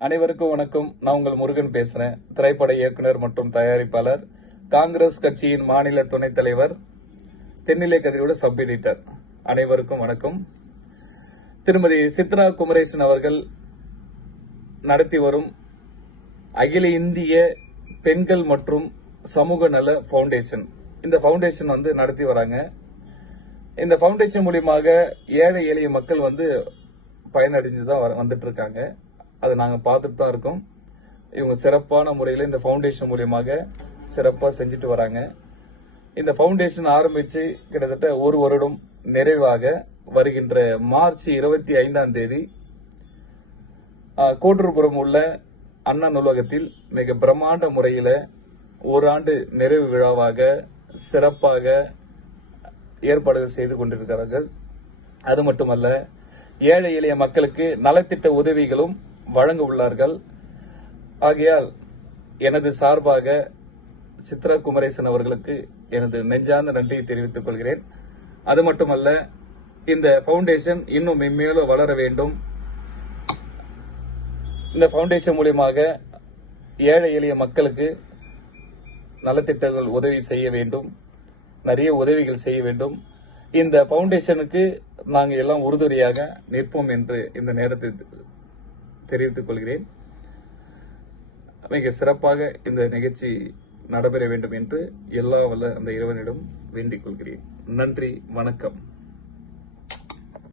அனைவருக்கும் வணக்கம். நான் உங்கள் முருகன் பேசுறேன். திரைப்பட இயக்குனர் மற்றும் தயாரிப்பாளர், காங்கிரஸ் கட்சியின் மாநில துணைத் தலைவர், தென்னிலை கதிரோட சப் எடிட்டர். அனைவருக்கும் வணக்கம். திருமதி சித்ரா குமரேசன் அவர்கள் நடத்தி வரும் அகில இந்திய பெண்கள் மற்றும் சமூக நல பவுண்டேஷன், இந்த பவுண்டேஷன் நடத்தி வராங்க. இந்த பவுண்டேஷன் மூலியமாக ஏழை எளிய மக்கள் பயனடைஞ்சுதான் வந்துட்டு இருக்காங்க. அதை நாங்கள் பார்த்துட்டு தான் இருக்கோம். இவங்க சிறப்பான முறையில் இந்த ஃபவுண்டேஷன் மூலியமாக சிறப்பாக செஞ்சுட்டு வராங்க. இந்த ஃபவுண்டேஷன் ஆரம்பித்து கிட்டத்தட்ட ஒரு வருடம் நிறைவாக வருகின்ற மார்ச் 25ஆம் தேதி கோட்டூர்புரம் உள்ள அண்ணா நூலகத்தில் மிக பிரம்மாண்ட முறையில் ஓராண்டு நிறைவு விழாவாக சிறப்பாக ஏற்பாடுகள் செய்து கொண்டிருக்கிறார்கள். அது மட்டுமல்ல, ஏழை எளிய மக்களுக்கு நலத்திட்ட உதவிகளும் வழங்க உள்ளார்கள். ஆகையால் எனது சார்பாக சித்ரா குமரேசன் அவர்களுக்கு எனது நெஞ்சார்ந்த நன்றியை தெரிவித்துக் கொள்கிறேன். அது மட்டுமல்ல, இந்த பவுண்டேஷன் இன்னும் மென்மேலும் வளர வேண்டும். இந்த பவுண்டேஷன் மூலியமாக ஏழை எளிய மக்களுக்கு நலத்திட்டங்கள் உதவி செய்ய வேண்டும், நிறைய உதவிகள் செய்ய வேண்டும். இந்த பவுண்டேஷனுக்கு நாங்கள் எல்லாம் உறுதுணையாக நிற்போம் என்று இந்த நேரத்தில் தெரிவித்துக் கொள்கிறேன். மிக சிறப்பாக இந்த நிகழ்ச்சி நடைபெற வேண்டும் என்று எல்லா வல்ல அந்த இறைவனிடம் வேண்டிக் கொள்கிறேன். நன்றி, வணக்கம்.